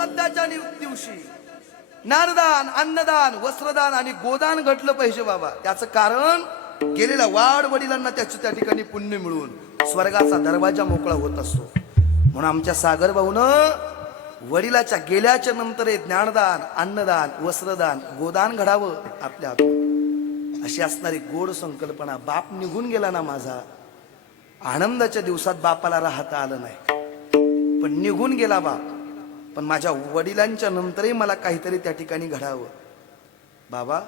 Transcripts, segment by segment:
श्राद्धाच्या दिवशी नारदान अन्नदान वस्त्रदान आणि गोदान घडलं पाहिजे बाबा. त्याचं कारण गेलेल्या वाढ वडिलांना त्याचं त्या ठिकाणी पुण्य मिळून स्वर्गाचा दरवाजा मोकळा होत असतो. म्हणून आमच्या सागर भाऊनं वडिलाच्या गेल्याच्यानंतर हे ज्ञानदान अन्नदान वस्त्रदान गोदान घडावं आपल्या अशी असणारी गोड संकल्पना बाप निघून गेला ना माझा. आनंदाच्या दिवसात बापाला राहता आलं नाही. पण निघून गेला बाप. पण माझ्या वडिलांच्या नंतरही मला काहीतरी त्या ठिकाणी घडावं. बाबा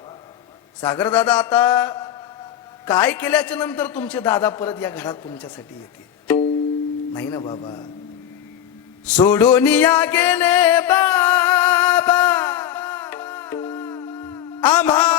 सागर दादा आता काय केल्याच्यानंतर तुमचे दादा परत या घरात तुमच्यासाठी येतील? नाही ना बाबा? सोडून या गेले बाबा. आम्हा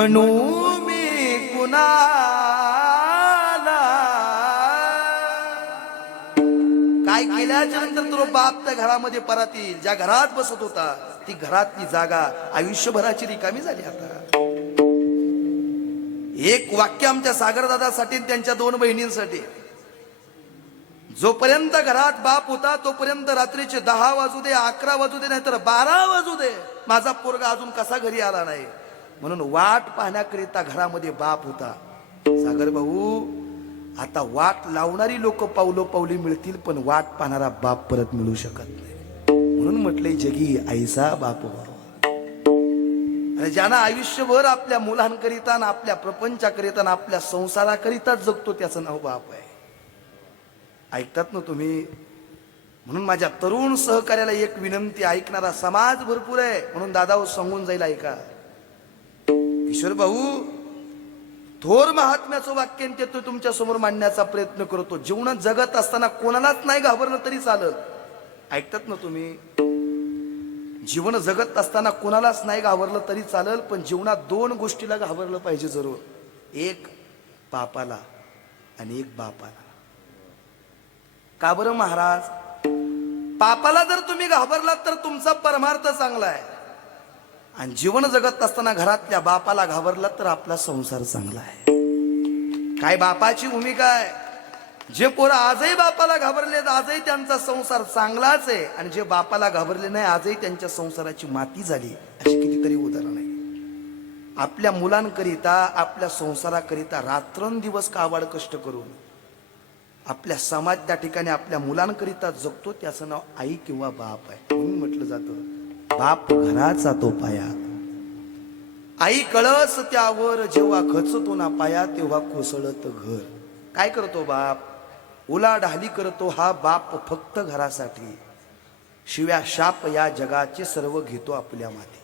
म्हणू मी कुणाला? काय केल्याच्यानंतर तो बाप त्या घरामध्ये परत येईल ज्या घरात बसत होता ती घरातली जागा आयुष्यभराची रिकामी झाली आता. एक वाक्य आमच्या सागरदादासाठी त्यांच्या दोन बहिणींसाठी. जोपर्यंत घरात बाप होता तोपर्यंत रात्रीचे दहा वाजू दे अकरा वाजू दे नाहीतर बारा वाजू दे माझा पोरगा अजून कसा घरी आला नाही? म्हणून वाट पाहण्याकरिता घरामध्ये बाप होता. सागर भाऊ आता वाट लावणारी लोक पावलो पावली मिळतील पण वाट पाहणारा बाप परत मिळू शकत नाही. म्हणून म्हटले जगी आईसा बाप व्हावा. आणि ज्यानं आयुष्यभर आपल्या मुलांकरिता ना आपल्या प्रपंचाकरिता ना आपल्या संसाराकरिताच जगतो त्याचं नाव बाप आहे. ऐकतात ना तुम्ही? म्हणून माझ्या तरुण सहकार्याला एक विनंती ऐकणारा समाज भरपूर आहे. म्हणून दादा सांगून जाईल ऐका. ईश्वर भाऊ थोर महात्म्याचं वाक्य ते तो तुमच्यासमोर मांडण्याचा प्रयत्न करतो. जीवनात जगत असताना कोणालाच नाही घाबरलं तरी चालत. ऐकतात ना तुम्ही? जीवन जगत असताना कोणालाच नाही घाबरलं तरी चालेल पण जीवनात दोन गोष्टीला घाबरलं पाहिजे जरूर. एक पापाला आणि एक बापाला. का बरं महाराज? पापाला जर तुम्ही घाबरलात तर तुमचा परमार्थ चांगला आहे. आणि जीवन जगत असताना घरातल्या बापाला घाबरला तर आपला संसार चांगला आहे. काय बापाची भूमिका आहे? जे पोरं आजही बापाला घाबरलेत आजही त्यांचा संसार चांगलाच आहे. आणि जे बापाला घाबरले नाही आजही त्यांच्या संसाराची माती झाली अशी कितीतरी उदाहरण आहे आपल्या मुलांकरिता आपल्या संसाराकरिता रात्रंदिवस कावाड कष्ट करून आपल्या समाज त्या ठिकाणी आपल्या मुलांकरिता जगतो त्याचं नाव आई किंवा बाप आहे. म्हणून म्हटलं जातं बाप घराचा तो पाया. आई कळस त्यावर जेव्हा खचतो ना पाया तेव्हा कोसळत घर. काय करतो बाप? उलाढाली करतो हा बाप फक्त घरासाठी. शिव्या शाप या जगाचे सर्व घेतो आपल्या माती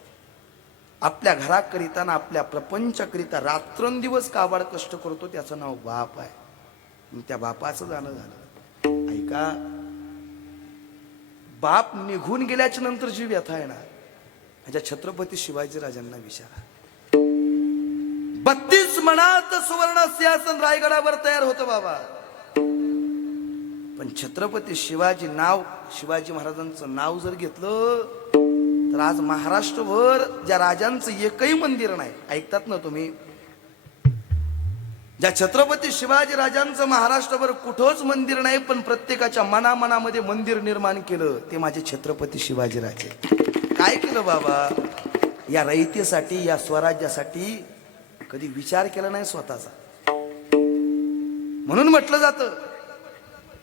आपल्या घराकरिता ना आपल्या प्रपंचाकरिता रात्रंदिवस काबाड कष्ट करतो त्याचं नाव बाप आहे. त्या बापाचं जाणं झालं. ऐका बाप निघून गेल्याच्यानंतर जी व्यथा आहे ना माझ्या छत्रपती शिवाजी राजांना विचारा. बत्तीस मनात सुवर्ण सिंहासन रायगडावर तयार होतं बाबा. पण छत्रपती शिवाजी नाव शिवाजी महाराजांचं नाव जर घेतलं तर आज महाराष्ट्रभर ज्या राजांचं एकही मंदिर नाही ऐकतात ना तुम्ही? ज्या छत्रपती शिवाजी राजांचं महाराष्ट्रभर कुठंच मंदिर नाही पण प्रत्येकाच्या मनामनामध्ये मंदिर निर्माण केलं ते माझे छत्रपती शिवाजी राजे. काय केलं बाबा? या रयतेसाठी या स्वराज्यासाठी कधी विचार केला नाही स्वतःचा. म्हणून म्हटलं जातं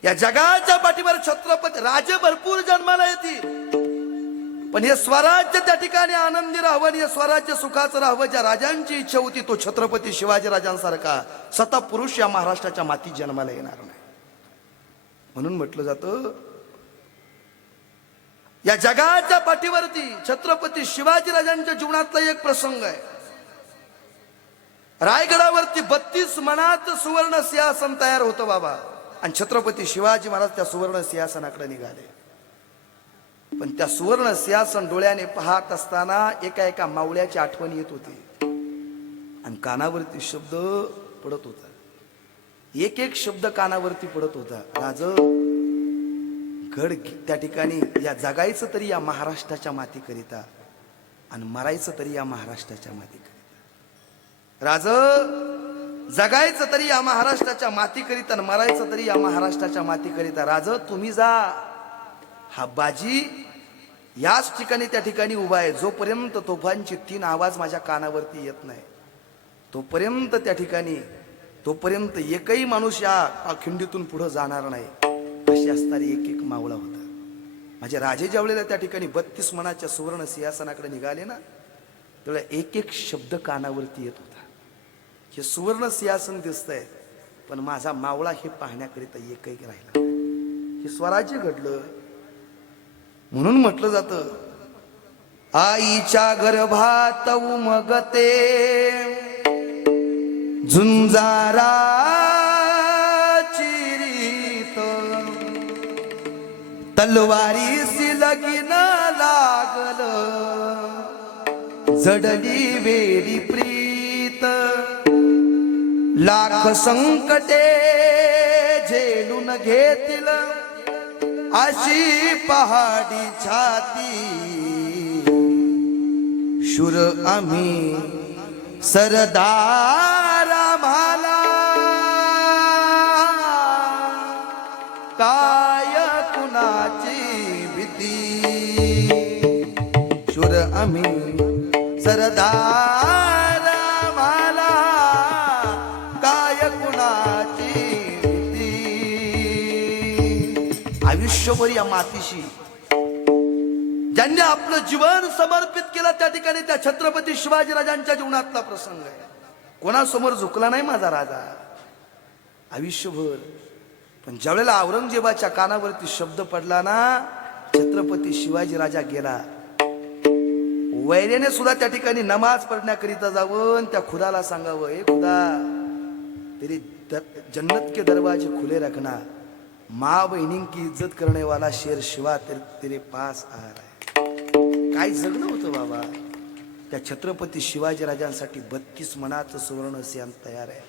या जगाच्या पाठीवर छत्रपती राजे भरपूर जन्माला येतील. पण हे स्वराज्य त्या ठिकाणी आनंदी राहावं आणि हे स्वराज्य सुखाचं राहावं. ज्या राजांची इच्छा होती तो छत्रपती शिवाजी राजांसारखा सता पुरुष या महाराष्ट्राच्या मातीत जन्माला येणार नाही. म्हणून म्हटलं जातं या जगाच्या पाठीवरती छत्रपती शिवाजी राजांच्या जीवनातला एक प्रसंग आहे. रायगडावरती बत्तीस मनात सुवर्ण सिंहासन तयार होतं बाबा. आणि छत्रपती शिवाजी महाराज त्या सुवर्ण सिंहासनाकडे निघाले. पण त्या सुवर्ण सिंहासन डोळ्याने पाहत असताना एका एका मावळ्याची आठवण येत होती. आणि आणि कानावरती शब्द पडत होता. एक एक शब्द कानावरती पडत होता. राज गड त्या ठिकाणी या जगायचं तरी या महाराष्ट्राच्या मातीकरिता आणि मरायचं तरी या महाराष्ट्राच्या मातीकरिता. राज जगायचं तरी या महाराष्ट्राच्या मातीकरिता आणि मरायचं तरी या महाराष्ट्राच्या मातीकरिता. राज तुम्ही जा. हा बाजी याच ठिकाणी त्या ठिकाणी उभा आहे. जोपर्यंत तोफांचे तीन आवाज माझ्या कानावरती येत नाही तोपर्यंत त्या ठिकाणी तोपर्यंत एकही माणूस या खिंडीतून पुढे जाणार नाही. अशी असणारी एक एक मावळा होता. माझे राजे ज्यावेळेला त्या ठिकाणी बत्तीस मनाच्या सुवर्ण सिंहासनाकडे निघाले ना त्यावेळेला एक एक शब्द कानावरती येत होता. हे सुवर्ण सिंहासन दिसतंय पण माझा मावळा हे पाहण्याकरिता एकही राहिला हे स्वराज्य घडलं म्हणून म्हटलं जातं. आईच्या गर्भात उमगते. झुंजारा चिरीत तलवारी लगीन लागल. जडली वेडी प्रीत. लाख संकटे झेलून घेतील. अशी पहाडी छाती. शुर आम्ही सरदार आम्हाला. काय कुणाची भीती? शुर आम्ही सरदार या मातीशी. ज्यांनी आपलं जीवन समर्पित केलं त्या ठिकाणी त्या छत्रपती शिवाजीराजांच्या जीवनातला प्रसंग आहे. कोणासमोर झुकला नाही माझा राजा. आयुष्यभर. पण ज्यावेळेला औरंगजेबाच्या कानावरती शब्द पडला ना छत्रपती शिवाजी राजा गेला. वैर्याने सुद्धा त्या ठिकाणी नमाज पडण्याकरिता जावं आणि त्या खुदाला सांगावं हे खुदा तरी जन्नत के दरवाजे खुले रखना. माँ बहिणी की इज्जत करने वाला शेर शिवा तेरे, तिने पास आहार आहे काय जगणं होतं बाबा? त्या छत्रपती शिवाजी राजांसाठी बत्तीस मनाचं सुवर्ण सिंह तयार आहे.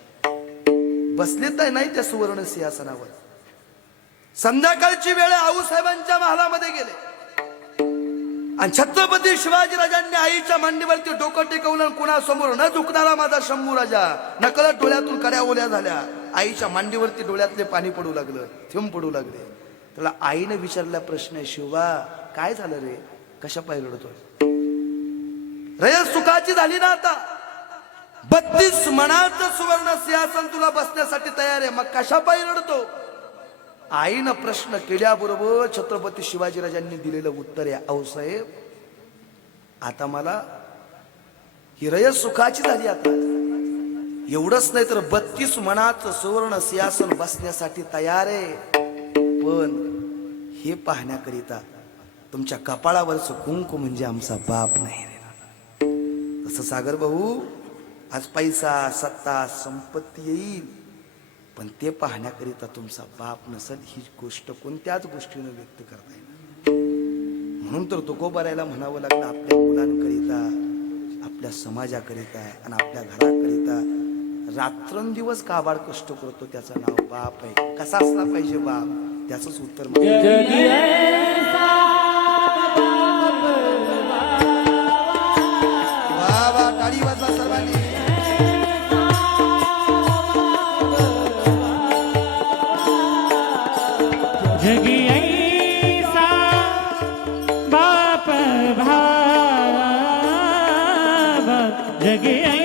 बसले तर नाही त्या सुवर्ण सिंहासनावर. संध्याकाळची वेळ आऊसाहेबांच्या महालामध्ये गेले. आणि छत्रपती शिवाजी राजांनी आईच्या मांडीवरती डोकं टेकवलं आणि कुणासमोर न झुकणारा माझा शंभू राजा नकळत डोळ्यातून कड्या ओल्या झाल्या. आईच्या मांडीवरती डोळ्यातले पाणी पडू लागलं थेंब पडू लागले. त्याला आईने विचारला प्रश्न शिवा काय झालं रे? कशा पाय रडतोय? रयत सुखाची झाली ना आता. बत्तीस मनाचं सुवर्ण सिंहासन तुला बसण्यासाठी तयार आहे. मग कशा पाय रडतो? आईनं प्रश्न केल्याबरोबर छत्रपती शिवाजीराजांनी दिलेलं उत्तर आहे आऊसाहेब आता मला हिरय सुखाची झाली आता. एवढंच नाही तर बत्तीस मनाचं सुवर्ण सिंहासन बसण्यासाठी तयार आहे. पण हे पाहण्याकरिता तुमच्या कपाळावरचं कुंकू म्हणजे आमचा बाप नाही रे तसं सागर भाऊ आज पैसा सत्ता संपत्ती येईल. पण ते पाहण्याकरिता तुमचा बाप नसेल ही गोष्ट कोणत्याच गोष्टीनं व्यक्त करता येणार म्हणून तर तुकोबारायला म्हणावं लागलं आपल्या मुलांकरिता आपल्या समाजाकरिता आणि आपल्या घराकरिता रात्रंदिवस काबाड कष्ट करतो त्याचं नाव बाप आहे. कसा असला पाहिजे बाप? त्याचंच उत्तर जगी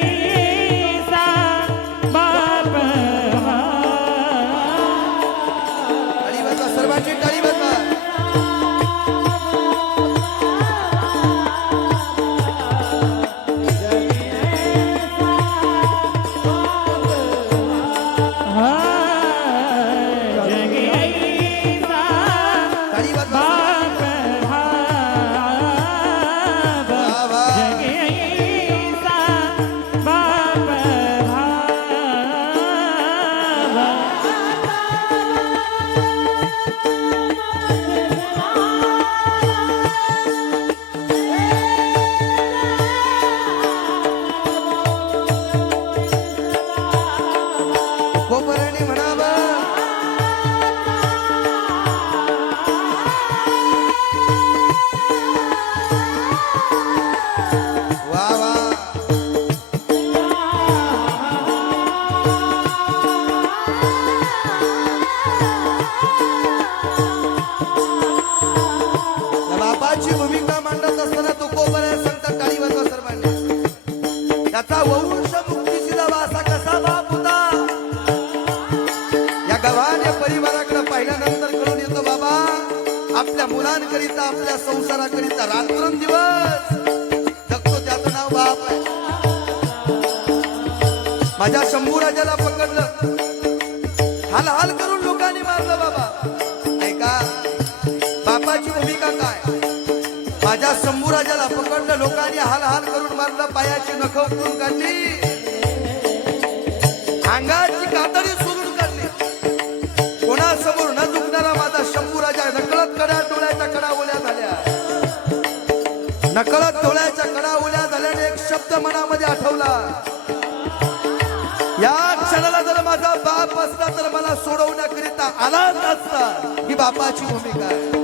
मुलांकरिता आपल्या संसाराकरिता रात्रंदिवस जगतो त्याचं नाव बाप. आहे माझ्या शंभू राजाला पकडलं. हाल हाल करून लोकांनी मारलं बाबा. ऐका बापाची भूमिका काय? माझ्या शंभू राजाला पकडलं लोकांनी हाल हाल करून मारलं पायाची नख उठून काढली. अंगाची कातडी नकळत डोळ्याच्या कडा ओल्या झाल्याने एक शब्द मनामध्ये आठवला. या क्षणाला जर माझा बाप असता तर मला सोडवण्याकरिता आलाच असता ही बापाची भूमिका आहे.